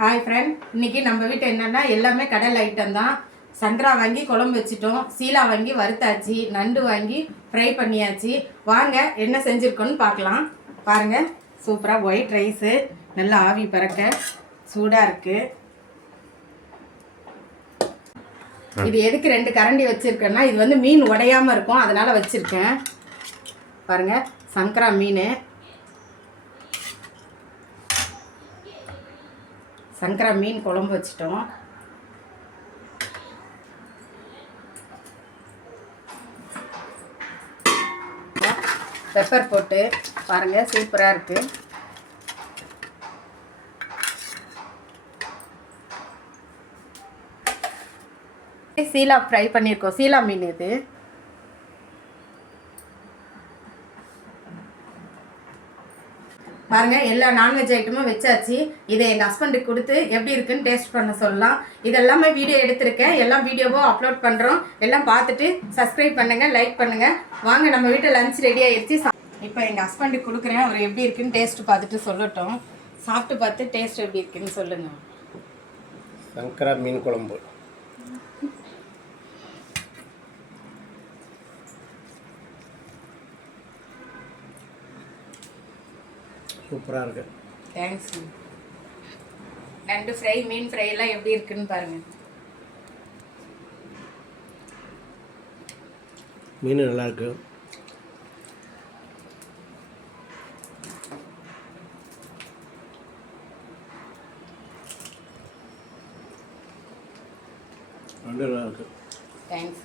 Hi friend இன்னைக்கு நம்ம வீட்டு என்னன்னா எல்லாமே கடல் ஐட்டம் தான். சங்கரா வாங்கி குழம்பு வச்சுட்டோம். சீலா வாங்கி வறுத்தாச்சு. நண்டு வாங்கி ஃப்ரை பண்ணியாச்சு. வாங்க என்ன செஞ்சுருக்கோன்னு பார்க்கலாம். பாருங்கள் சூப்பராக ஒயிட் ரைஸு நல்லா ஆவி பறக்க சூடாக இருக்குது இது எதுக்கு ரெண்டு கரண்டி வச்சுருக்கேன்னா இது வந்து மீன் உடையாமல் இருக்கும். அதனால் வச்சுருக்கேன். பாருங்கள் சங்கரா மீன். சங்கரா மீன் குழம்பு வச்சிட்டோம். பெப்பர் போட்டு பாருங்கள் சூப்பராக இருக்குது சீலா ஃப்ரை பண்ணியிருக்கோம். சீலா மீன் இது. பாருங்க எல்லா நான்வெஜ் ஐட்டமும் வச்சாச்சு. இதை எங்கள் ஹஸ்பண்டுக்கு கொடுத்து எப்படி இருக்குன்னு டேஸ்ட் பண்ண சொல்லலாம். இதெல்லாமே வீடியோ எடுத்திருக்கேன். எல்லாம் வீடியோவும் அப்லோட் பண்ணுறோம் எல்லாம் பார்த்துட்டு சப்ஸ்கிரைப் பண்ணுங்கள் லைக் பண்ணுங்கள் வாங்க நம்ம வீட்டில் லஞ்ச் ரெடி ஆயிடுச்சு இப்போ எங்கள் ஹஸ்பண்டுக்கு கொடுக்குறேன். அவர் எப்படி இருக்குன்னு டேஸ்ட் பார்த்துட்டு சொல்லட்டும். சாப்பிட்டு பார்த்து டேஸ்ட் எப்படி இருக்குன்னு சொல்லுங்கள் சங்கரா மீன் குழம்பு. சூப்பராக இருக்கு. தேங்க்ஸ் நண்டு ஃப்ரை மீன் ஃப்ரை எல்லாம் எப்படி இருக்குன்னு பாருங்கள் மீன் நல்லா இருக்கு. ரெண்டு நல்லா இருக்கு. தேங்க்ஸ்